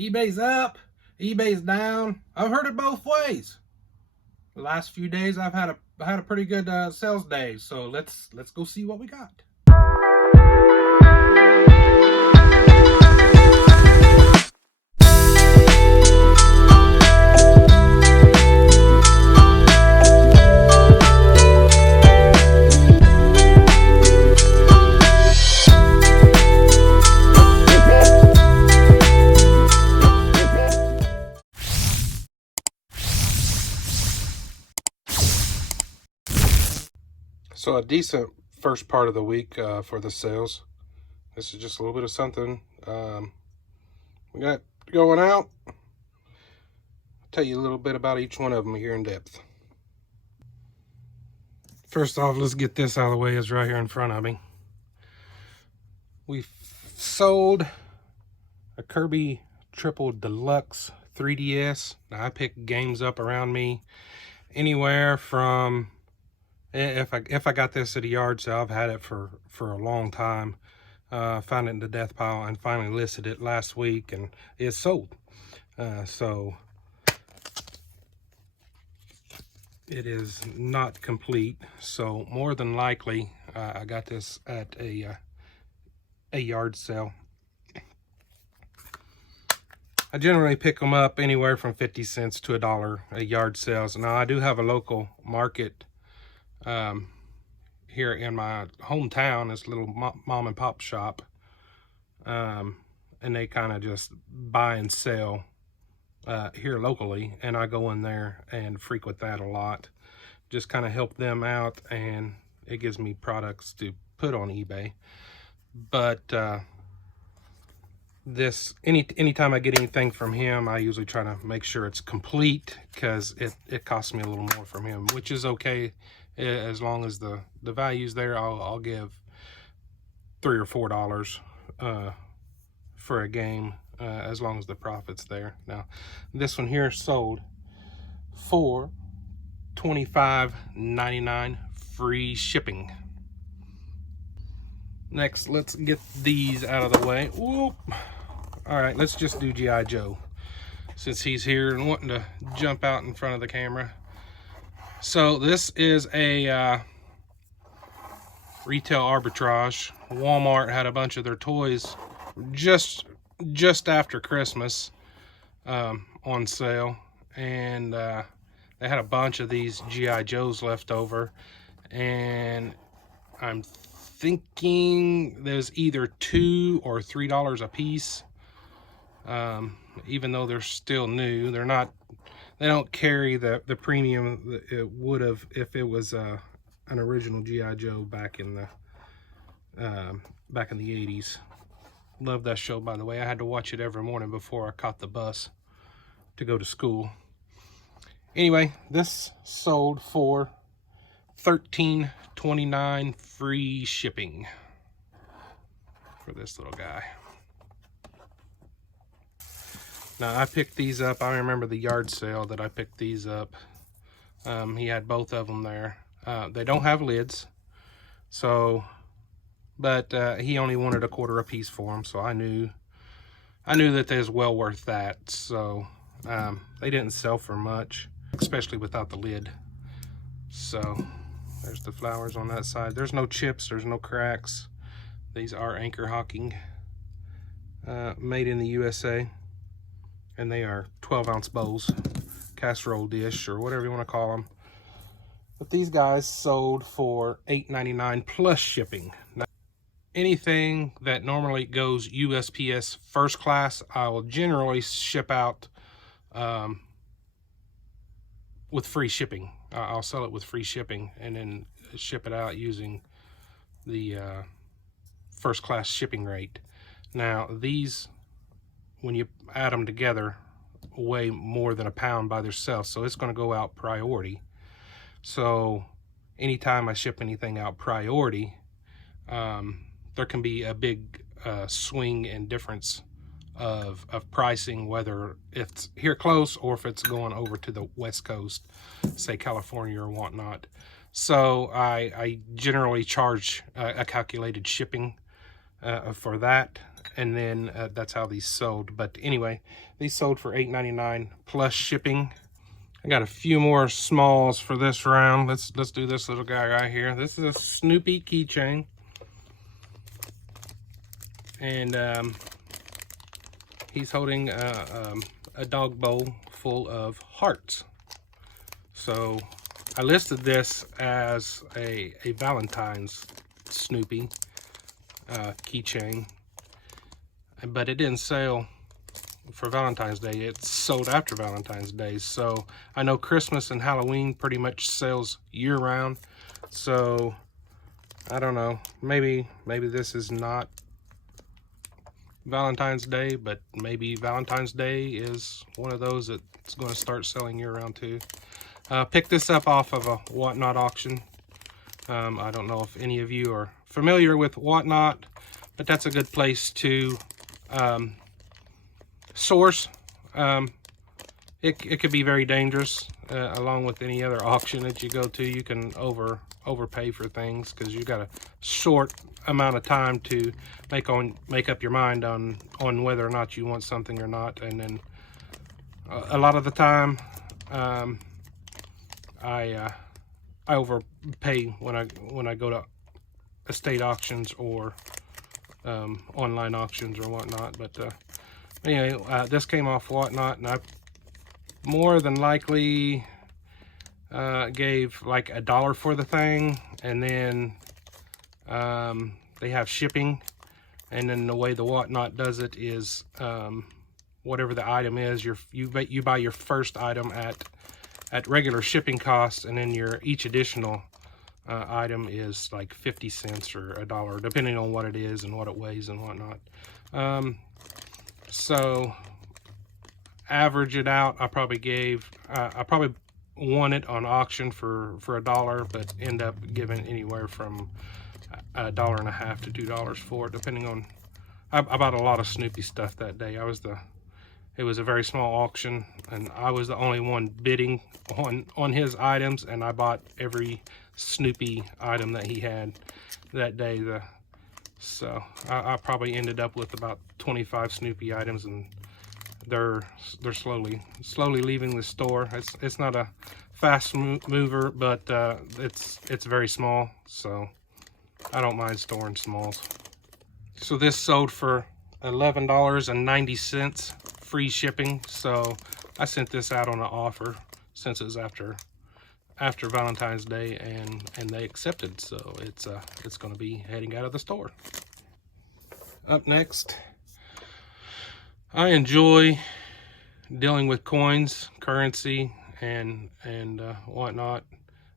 eBay's up, eBay's down. I've heard it both ways. The last few days I've had a pretty good sales day, so let's go see what we got. So a decent first part of the week for the sales. This is just a little bit of something we got going out. I'll tell you a little bit about each one of them here in depth. First off, let's get this out of the way. It's right here in front of me. We sold a Kirby Triple Deluxe 3DS. Now, I pick games up around me anywhere from, if I got this at a yard sale, I've had it for a long time. Found it in the death pile and finally listed it last week, and it's sold. So it is not complete. So more than likely, I got this at a yard sale. I generally pick them up anywhere from 50 cents to $1 at yard sales. Now, I do have a local market here in my hometown. This little mom and pop shop, and they kind of just buy and sell here locally, and I go in there and frequent that a lot. Just kind of help them out, and it gives me products to put on eBay. But this anytime I get anything from him, I usually try to make sure it's complete, because it costs me a little more from him, which is okay. As long as the value's there, I'll give $3 or $4 for a game, as long as the profit's there. Now, this one here sold for $25.99, free shipping. Next, let's get these out of the way. Whoop. All right, let's just do G.I. Joe, since he's here and wanting to jump out in front of the camera. So this is a retail arbitrage. Walmart had a bunch of their toys just after Christmas on sale, and they had a bunch of these G.I. Joes left over, and I'm thinking there's either $2 or $3 a piece. Even though they're still new, they don't carry the premium that it would have if it was an original G.I. Joe back in the 80s. Love that show, by the way. I had to watch it every morning before I caught the bus to go to school. Anyway, this sold for $13.29, free shipping for this little guy. Now, I picked these up. I remember the yard sale that I picked these up. He had both of them there. They don't have lids, so, but he only wanted $0.25 a piece for them, so I knew that they was well worth that. So they didn't sell for much, especially without the lid. So there's the flowers on that side. There's no chips, there's no cracks. These are Anchor Hocking, made in the USA. And they are 12-ounce bowls, casserole dish, or whatever you want to call them. But these guys sold for $8.99 plus shipping. Now, anything that normally goes USPS first class, I will generally ship out with free shipping. I'll sell it with free shipping and then ship it out using the first class shipping rate. Now, these, when you add them together, weigh more than a pound by themselves, so it's going to go out priority. So anytime I ship anything out priority, there can be a big swing and difference of pricing, whether it's here close or if it's going over to the West Coast, say California or whatnot. So I generally charge a calculated shipping for that. and then that's how these sold. But anyway, these sold for $8.99 plus shipping. I got a few more smalls for this round. Let's do this little guy right here. This is a Snoopy keychain, and he's holding a dog bowl full of hearts. So I listed this as a Valentine's Snoopy keychain, but it didn't sell for Valentine's Day. It's sold after Valentine's Day. So I know Christmas and Halloween pretty much sells year-round. So I don't know. Maybe this is not Valentine's Day, but maybe Valentine's Day is one of those that's going to start selling year-round too. Picked this up off of a Whatnot auction. I don't know if any of you are familiar with Whatnot, but that's a good place to source. It could be very dangerous, along with any other auction that you go to. You can overpay for things because you got a short amount of time to make up your mind on whether or not you want something or not. And then a lot of the time, I overpay when I go to estate auctions or online auctions or whatnot. But anyway, this came off Whatnot, and I more than likely gave like $1 for the thing, and then they have shipping, and then the way the Whatnot does it is whatever the item is, you buy your first item at regular shipping costs, and then each additional item is like 50 cents or $1, depending on what it is and what it weighs and whatnot. So average it out, I probably won it on auction for $1, but end up giving anywhere from $1.50 to $2 for it, depending on. I bought a lot of Snoopy stuff that day. It was a very small auction, and I was the only one bidding on his items, and I bought every Snoopy item that he had that day. So I probably ended up with about 25 Snoopy items, and they're slowly leaving the store. It's not a fast mover, but it's very small, so I don't mind storing smalls. So this sold for $11.90 free shipping. So I sent this out on an offer since it was after Valentine's Day, and they accepted. So it's going to be heading out of the store. Up next, I enjoy dealing with coins, currency, and whatnot.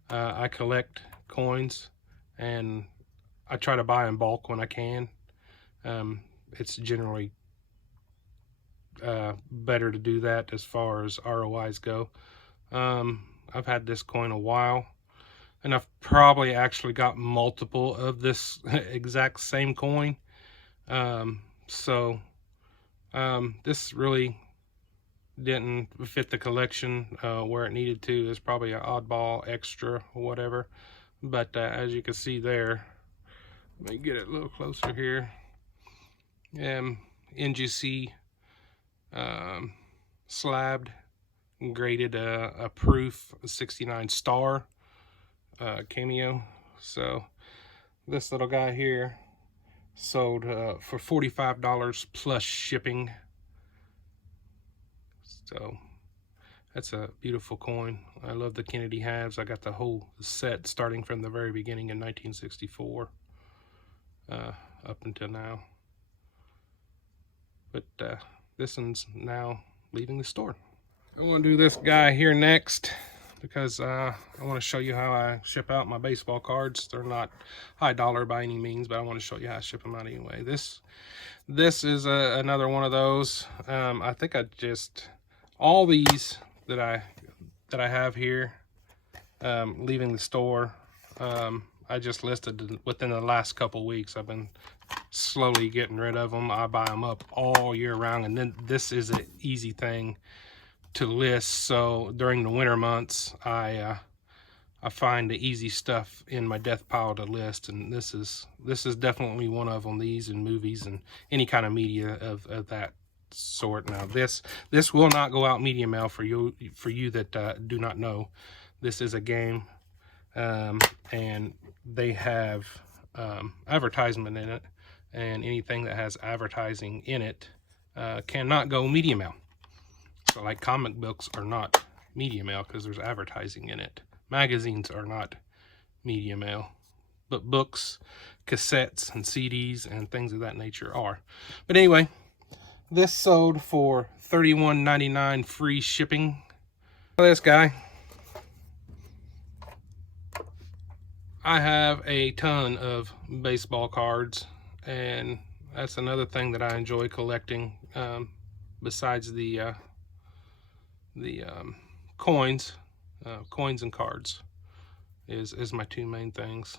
I collect coins, and I try to buy in bulk when I can. It's generally better to do that as far as ROIs go. I've had this coin a while, and I've probably actually got multiple of this exact same coin. This really didn't fit the collection where it needed to. It's probably an oddball extra or whatever. But as you can see there, let me get it a little closer here. NGC slabbed and graded a proof 69 star cameo. So this little guy here sold for $45 plus shipping. So that's a beautiful coin. I love the Kennedy halves. I got the whole set starting from the very beginning in 1964 up until now. But this one's now leaving the store. I want to do this guy here next because I want to show you how I ship out my baseball cards. They're not high dollar by any means, but I want to show you how I ship them out anyway. This is another one of those. I think all these that I have here leaving the store, I just listed within the last couple weeks. I've been slowly getting rid of them. I buy them up all year round, and then this is an easy thing to list. So during the winter months, I I find the easy stuff in my death pile to list, and this is definitely one of them. These and movies and any kind of media of that sort. Now this will not go out media mail for you that do not know. This is a game, and they have advertisement in it, and anything that has advertising in it cannot go media mail. So like comic books are not media mail because there's advertising in it. Magazines are not media mail, but books, cassettes, and CDs and things of that nature are. But anyway, this sold for $31.99 free shipping. This guy, I have a ton of baseball cards, and that's another thing that I enjoy collecting, besides the coins. Coins and cards is my two main things.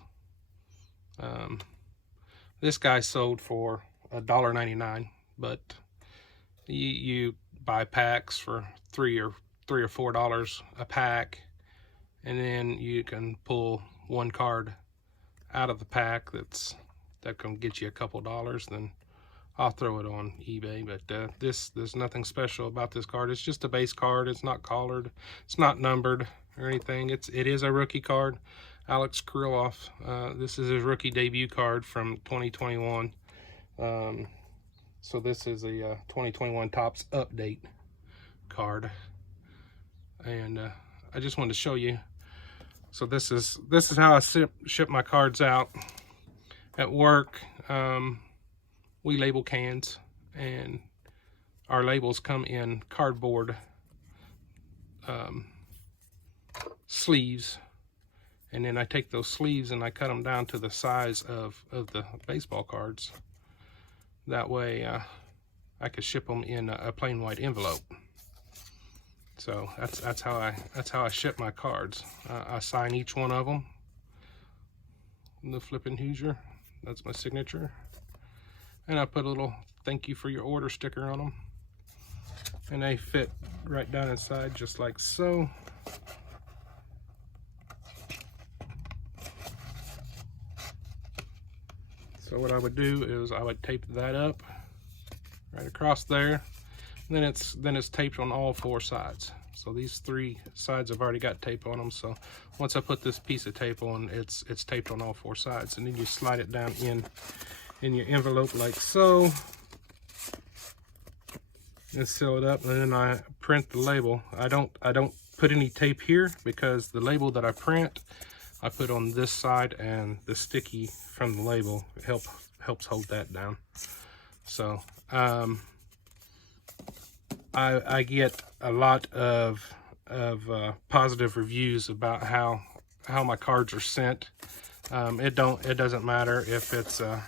This guy sold for $1.99, but you buy packs for $3 or $4 a pack, and then you can pull one card out of the pack that can get you a couple dollars. Then I'll throw it on eBay. But there's nothing special about this card. It's just a base card. It's not collared. It's not numbered or anything. It is a rookie card. Alex Kirilloff. This is his rookie debut card from 2021. So this is a 2021 Topps update card, and I just wanted to show you. So this is how I ship my cards out at work. We label cans, and our labels come in cardboard sleeves, and then I take those sleeves and I cut them down to the size of the baseball cards. That way I could ship them in a plain white envelope. So that's how I ship my cards. I sign each one of them. The Flippin' Hoosier, that's my signature. And I put a little "thank you for your order" sticker on them. And they fit right down inside just like so. So what I would do is I would tape that up right across there. And then it's taped on all four sides. So these three sides have already got tape on them. So once I put this piece of tape on, it's taped on all four sides. And then you slide it down in your envelope like so, and seal it up. And then I print the label. I don't put any tape here because the label that I print, I put on this side, and the sticky from the label helps hold that down. So I get a lot of positive reviews about how my cards are sent. It doesn't matter if it's a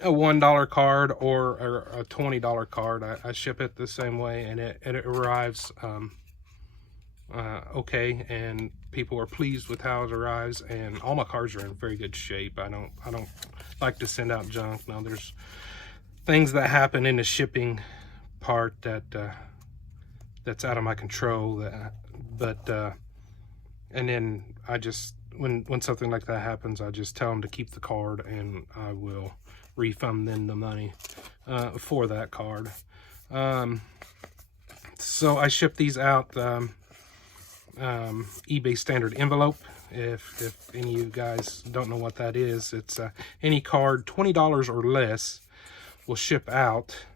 $1 card or a $20 card. I ship it the same way, and it arrives okay, and people are pleased with how it arrives, and all my cards are in very good shape. I don't like to send out junk. Now there's things that happen in the shipping part that's out of my control, and then I just, when something like that happens, I just tell them to keep the card, and I will refund them the money for that card. So I ship these out eBay standard envelope. If any of you guys don't know what that is, it's any card $20 or less will ship out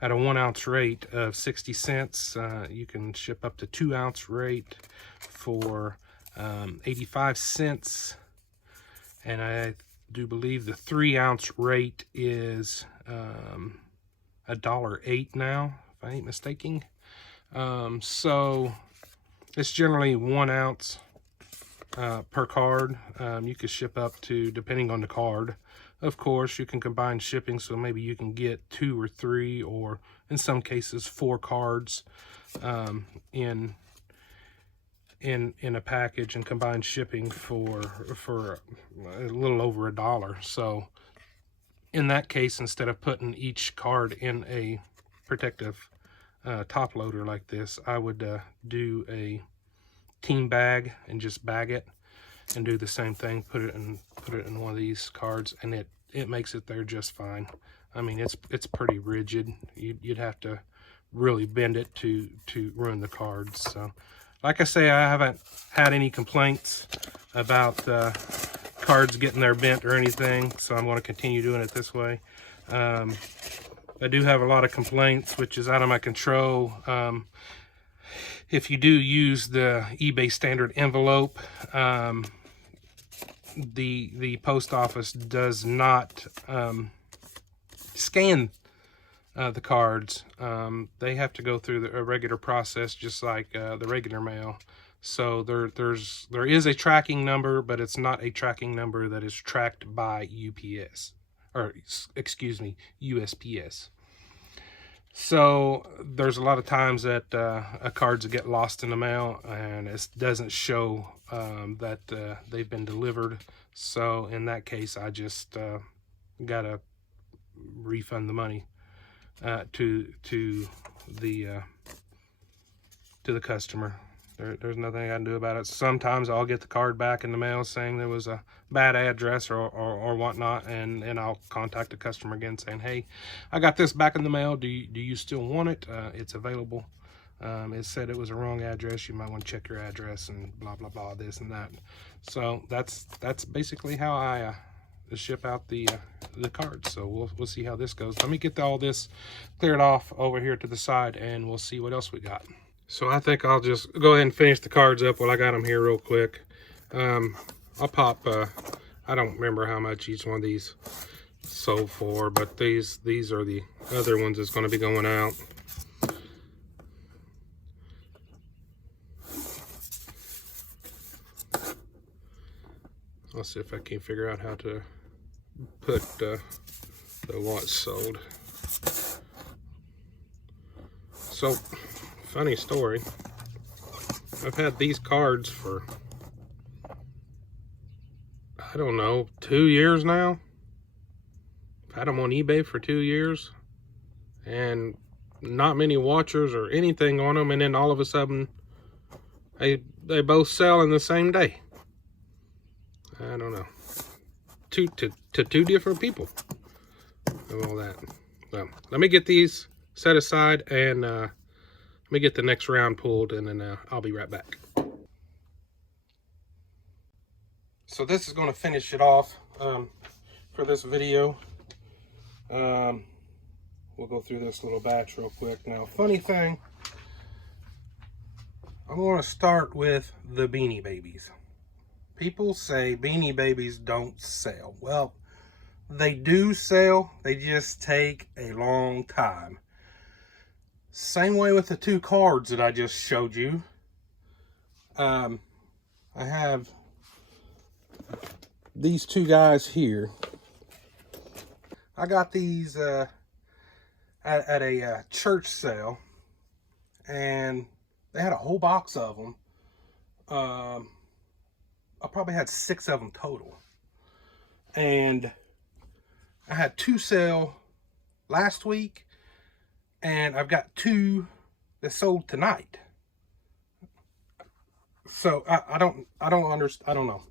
at a 1 ounce rate of 60 cents. You can ship up to 2 ounce rate for 85 cents, and I do believe the 3 ounce rate is $1.08 now, if I ain't mistaken. So it's generally 1 ounce per card. You could ship up to, depending on the card, of course, you can combine shipping, so maybe you can get 2 or 3, or in some cases 4 cards in a package, and combine shipping for a little over $1. So in that case, instead of putting each card in a protective top loader like this, I would do a team bag and just bag it, and do the same thing. Put it in one of these cards, and it makes it there just fine. I mean, it's pretty rigid. You'd have to really bend it to ruin the cards. So, like I say, I haven't had any complaints about cards getting there bent or anything, so I'm going to continue doing it this way. I do have a lot of complaints, which is out of my control. If you do use the eBay standard envelope, the post office does not scan the cards. They have to go through a regular process, just like the regular mail. So there is a tracking number, but it's not a tracking number that is tracked by UPS, or excuse me, USPS. So there's a lot of times that cards get lost in the mail, and it doesn't show that they've been delivered. So in that case, I just gotta refund the money to the customer. There's nothing I can do about it. Sometimes I'll get the card back in the mail saying there was a bad address or whatnot, and I'll contact the customer again saying, hey, I got this back in the mail. Do you still want it? It's available. It said it was a wrong address. You might want to check your address and blah blah blah, this and that. So that's basically how I ship out the cards. So we'll see how this goes. Let me get all this cleared off over here to the side, and we'll see what else we got. So I think I'll just go ahead and finish the cards up while I got them here real quick. I'll pop, I don't remember how much each one of these sold for, but these are the other ones that's going to be going out. I'll see if I can figure out how to put the what's sold. So, funny story, I've had these cards for, I don't know, 2 years now. I've had them on eBay for 2 years, and not many watchers or anything on them, and then all of a sudden they both sell in the same day. I don't know, to two different people and all that. Well, let me get these set aside, and let me get the next round pulled, and then I'll be right back. So this is going to finish it off for this video. We'll go through this little batch real quick. Now, funny thing, I'm going to start with the Beanie Babies. People say Beanie Babies don't sell. Well, they do sell. They just take a long time. Same way with the two cards that I just showed you. I have these two guys here. I got these at a church sale, and they had a whole box of them. I probably had 6 of them total, and I had 2 sell last week, and I've got 2 that sold tonight. So I don't know.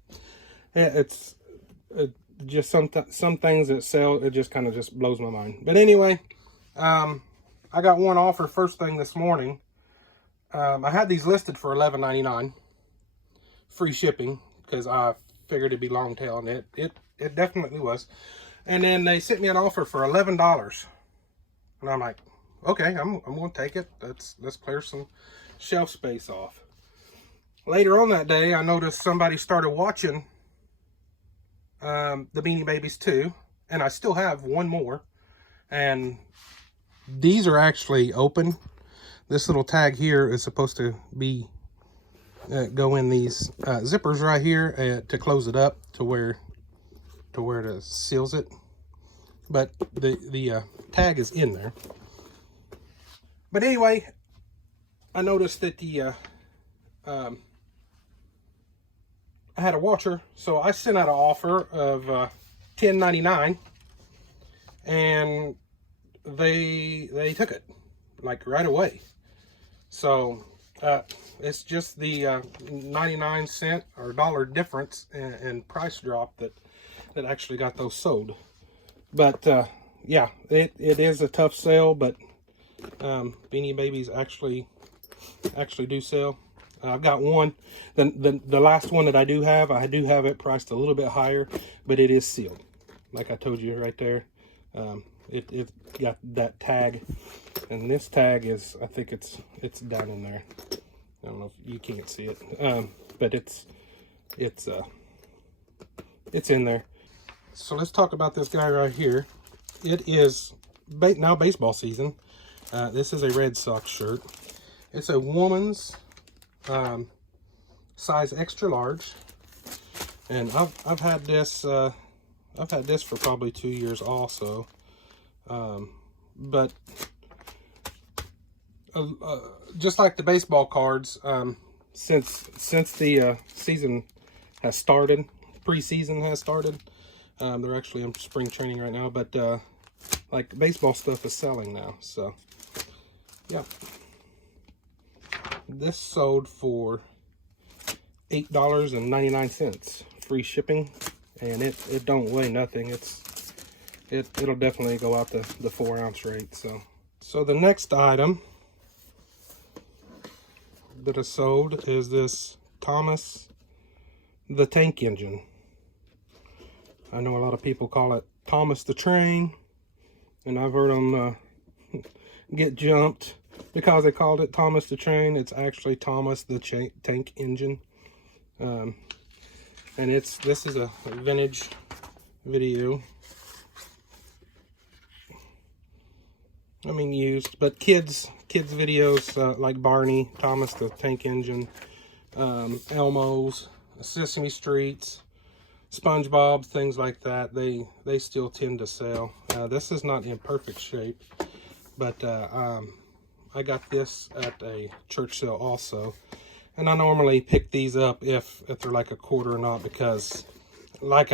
It's just some things that sell, it just kind of just blows my mind. But anyway, I got one offer first thing this morning. I had these listed for $11.99, free shipping, because I figured it'd be long tail, and it definitely was. And then they sent me an offer for $11, and I'm like, okay, I'm gonna take it. Let's clear some shelf space off. Later on that day, I noticed somebody started watching the Beanie Babies too, and I still have one more, and these are actually open. This little tag here is supposed to be go in these zippers right here to close it up to where it seals it, but the tag is in there. But anyway, I noticed that I had a watcher, so I sent out an offer of $10.99, and they took it like right away. So It's just the 99 cent or dollar difference in price drop that actually got those sold. But yeah, it is a tough sale, but Beanie Babies actually do sell. I've got one. The last one that I do have it priced a little bit higher, but it is sealed. Like I told you right there, it got that tag, and this tag is, I think it's down in there. I don't know if you can't see it, but it's in there. So let's talk about this guy right here. It is now baseball season. This is a Red Sox shirt. It's a woman's size extra large, and I've had this for probably 2 years also. But just like the baseball cards, since the season has started, preseason has started. They're actually in spring training right now, but like baseball stuff is selling now. So yeah, this sold for $8.99, free shipping, and it don't weigh nothing. It'll definitely go out the 4-ounce rate. So the next item that is sold is this Thomas the Tank Engine. I know a lot of people call it Thomas the Train, and I've heard them get jumped because they called it Thomas the Train. It's actually Thomas the Tank Engine. And this is a vintage video. I mean used, but kids videos like Barney, Thomas the Tank Engine, Elmo's, Sesame Streets, SpongeBob, things like that, they still tend to sell. This is not in perfect shape, but I got this at a church sale also, and I normally pick these up if they're like a quarter or not, because like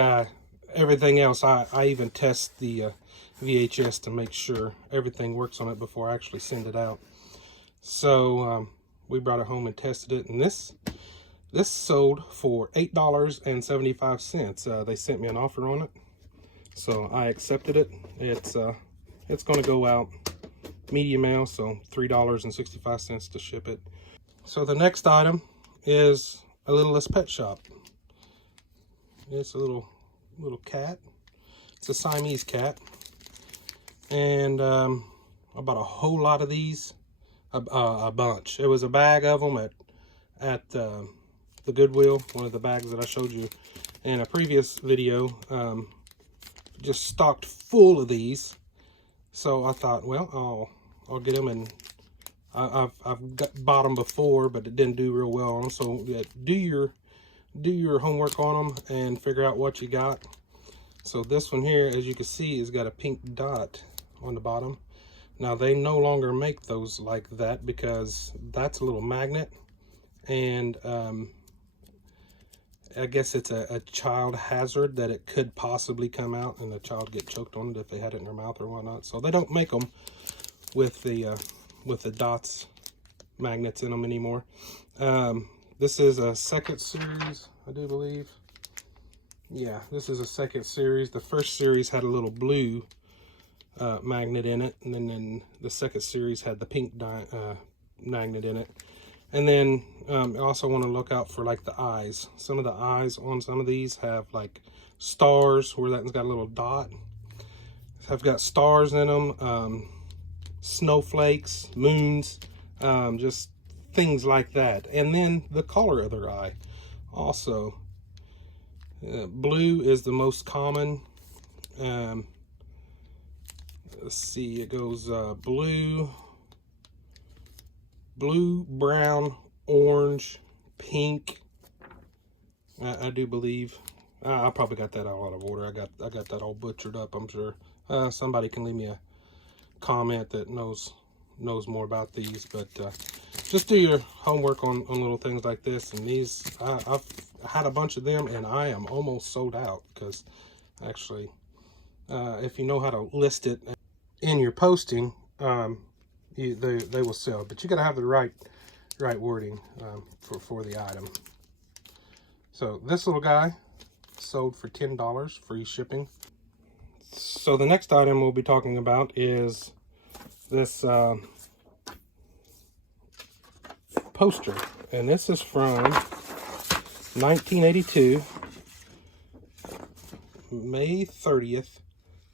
everything else, I even test the VHS to make sure everything works on it before I actually send it out. So we brought it home and tested it, and this sold for $8.75. They sent me an offer on it, so I accepted it. It's going to go out medium mail, so $3.65 to ship it. So the next item is a Littlest Pet Shop. It's a little cat. It's a Siamese cat, and I bought a whole lot of these, a bunch. It was a bag of them at the Goodwill, one of the bags that I showed you in a previous video, just stocked full of these. So I thought, well, I'll get them, and I've bought them before, but it didn't do real well on them. So yeah, do your homework on them and figure out what you got. So this one here, as you can see, has got a pink dot on the bottom. Now they no longer make those like that because that's a little magnet, and I guess it's a child hazard that it could possibly come out and the child get choked on it if they had it in their mouth or whatnot. So they don't make them with the dots, magnets in them anymore. This is a second series, I do believe. Yeah, this is a second series. The first series had a little blue magnet in it, and then the second series had the pink magnet in it. And then I also want to look out for like the eyes. Some of the eyes on some of these have like stars, where that's got a little dot. Have got stars in them, snowflakes, moons, just things like that. And then the color of their eye also. Blue is the most common. Let's see, it goes blue, brown, orange, pink. I do believe. I probably got that out of order. I got that all butchered up, I'm sure. Somebody can leave me a comment that knows more about these, but just do your homework on little things like this. And these, I've had a bunch of them, and I am almost sold out, because actually, if you know how to list it in your posting, they will sell. But you got to have the right right wording for the item. So this little guy sold for $10, free shipping. So the next item we'll be talking about is this poster, and this is from 1982, May 30th,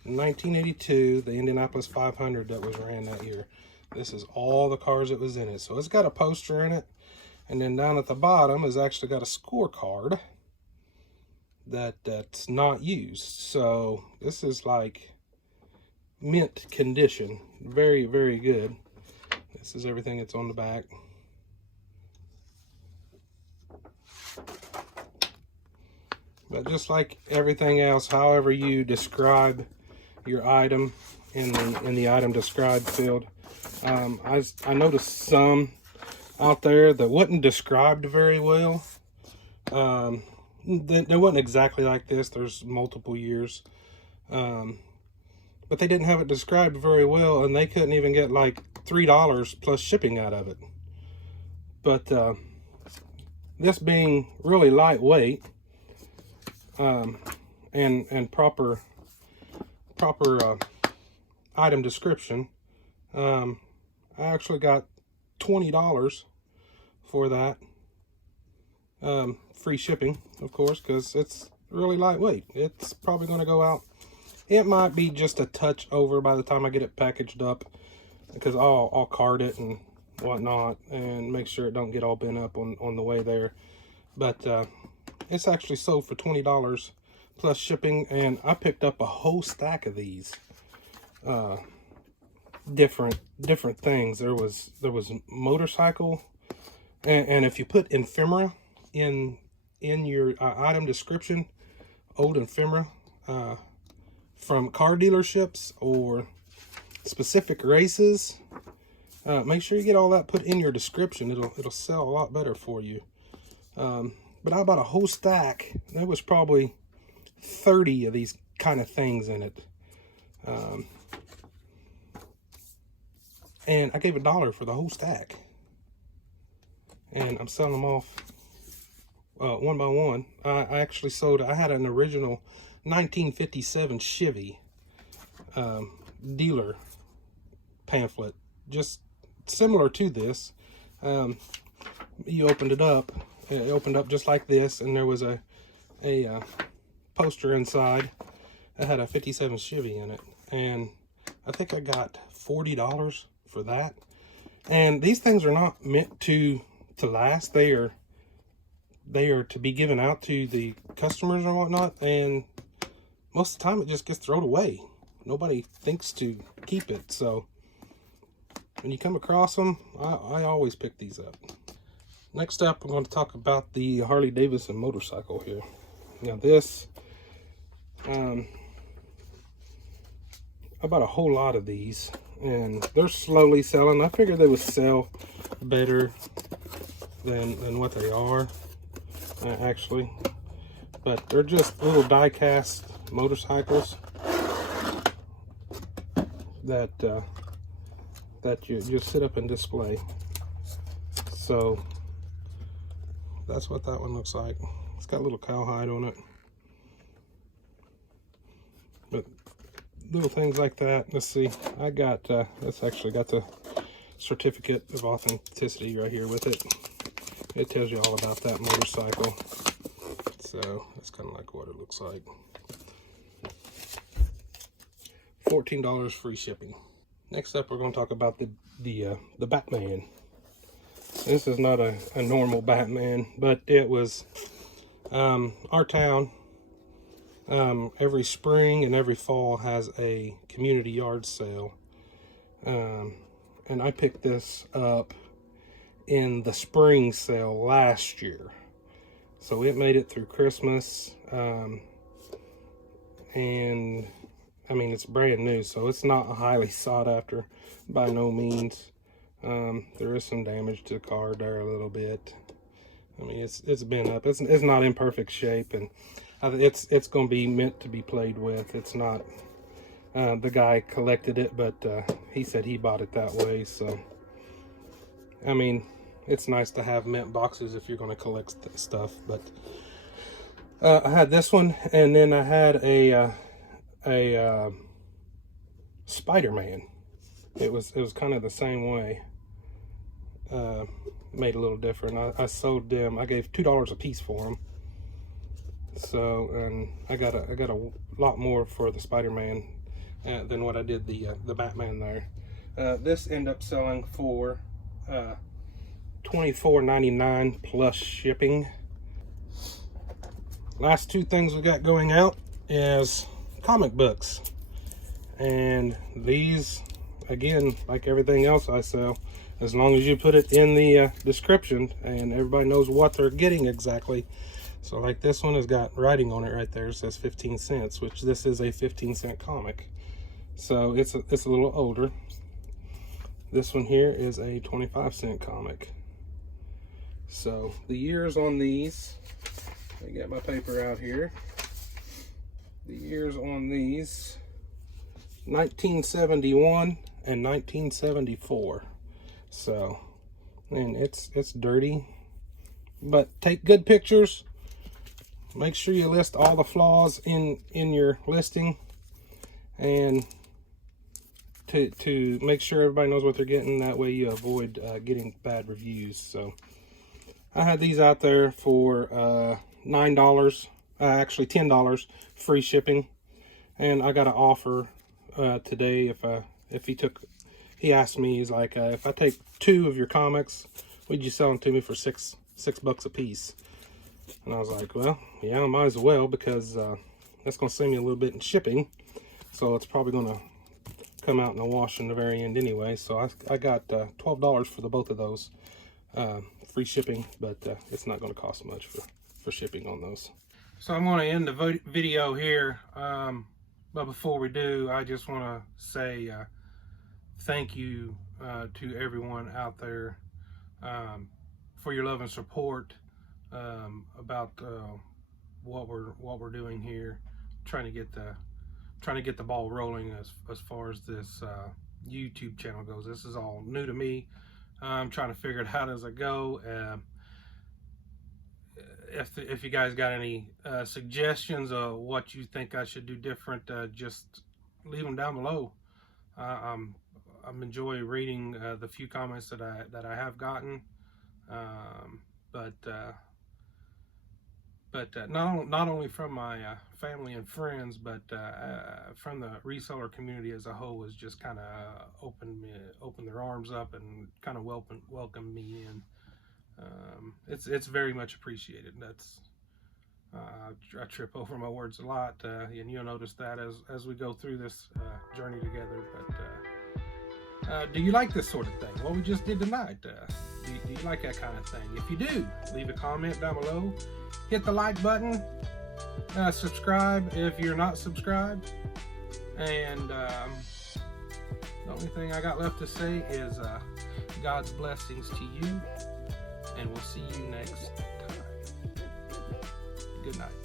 1982, the Indianapolis 500 that was ran that year. This is all the cars that was in it. So it's got a poster in it, and then down at the bottom is actually got a scorecard that's not used. So this is like mint condition, very, very good. This is everything that's on the back. But just like everything else, however you describe your item in the item describe field, I noticed some out there that wasn't described very well. They wasn't exactly like this. There's multiple years, but they didn't have it described very well, and they couldn't even get like $3 plus shipping out of it. But this being really lightweight, and proper item description, I actually got $20 for that, free shipping, of course, because it's really lightweight. It's probably going to go out. It might be just a touch over by the time I get it packaged up, because I'll card it and whatnot and make sure it don't get all bent up on the way there. But it's actually sold for $20 plus shipping, and I picked up a whole stack of these different things. There was motorcycle, and if you put ephemera in your item description, old ephemera from car dealerships or specific races, make sure you get all that put in your description. It'll sell a lot better for you. But I bought a whole stack. There was probably 30 of these kind of things in it. And I gave $1 for the whole stack. And I'm selling them off one by one. I actually sold, I had an original 1957 Chevy dealer pamphlet, just similar to this. You opened it up. It opened up just like this, and there was a poster inside that had a 57 Chevy in it, and I think I got $40 for that. And these things are not meant to last. They are to be given out to the customers or whatnot, and most of the time it just gets thrown away. Nobody thinks to keep it. So when you come across them, I always pick these up. Next up, I'm going to talk about the Harley Davidson motorcycle here. Now this, I bought a whole lot of these, and they're slowly selling. I figured they would sell better than what they are, actually. But they're just little die-cast motorcycles that you just sit up and display. So that's what that one looks like. It's got a little cowhide on it. But little things like that. Let's see. I got, that's actually got the certificate of authenticity right here with it. It tells you all about that motorcycle. So that's kind of like what it looks like. $14 free shipping. Next up, we're going to talk about the Batman. This is not a normal Batman, but it was our town. Every spring and every fall has a community yard sale, and I picked this up in the spring sale last year, so it made it through Christmas. And I mean, it's brand new, so it's not highly sought after by no means. There is some damage to the car there a little bit. I mean, it's been up. It's not in perfect shape, and it's going to be meant to be played with. It's not. The guy collected it, but he said he bought it that way. So, I mean, it's nice to have mint boxes if you're going to collect stuff. But I had this one, and then I had a Spider-Man. It was kind of the same way. Made a little different. I sold them. I gave $2 a piece for them. So, and I got a lot more for the Spider-Man than what I did the Batman there. This ended up selling for $24.99 plus shipping. Last two things we got going out is comic books, and these, again, like everything else I sell, as long as you put it in the description and everybody knows what they're getting exactly. So like this one has got writing on it right there. It says 15 cents, which this is a 15-cent comic. So it's a little older. This one here is a 25-cent comic. So the years on these, I got my paper out here. The years on these, 1971 and 1974. So, and it's dirty, but take good pictures. Make sure you list all the flaws in your listing, and to make sure everybody knows what they're getting. That way you avoid getting bad reviews. So I had these out there for $9, actually $10 free shipping, and I got an offer today. He asked me, he's like, if I take 2 of your comics, would you sell them to me for $6 a piece? And I was like, well, yeah, I might as well, because that's going to save me a little bit in shipping. So it's probably going to come out in the wash in the very end anyway. So I got $12 for the both of those, free shipping, but it's not going to cost much for shipping on those. So I'm going to end the video here, but before we do, I just want to say thank you to everyone out there for your love and support about what we're doing here, trying to get the ball rolling as far as this YouTube channel goes. This is all new to me. I'm trying to figure it out as I go. If you guys got any suggestions of what you think I should do different, just leave them down below. I'm enjoying reading the few comments that I have gotten, but not only from my family and friends, but from the reseller community as a whole, has just kind of opened their arms up and kind of welcomed me in. It's very much appreciated. That's I trip over my words a lot, and you'll notice that as we go through this journey together. But do you like this sort of thing? What we just did tonight? Do you like that kind of thing? If you do, leave a comment down below. Hit the like button. Subscribe if you're not subscribed. And the only thing I got left to say is God's blessings to you. And we'll see you next time. Good night.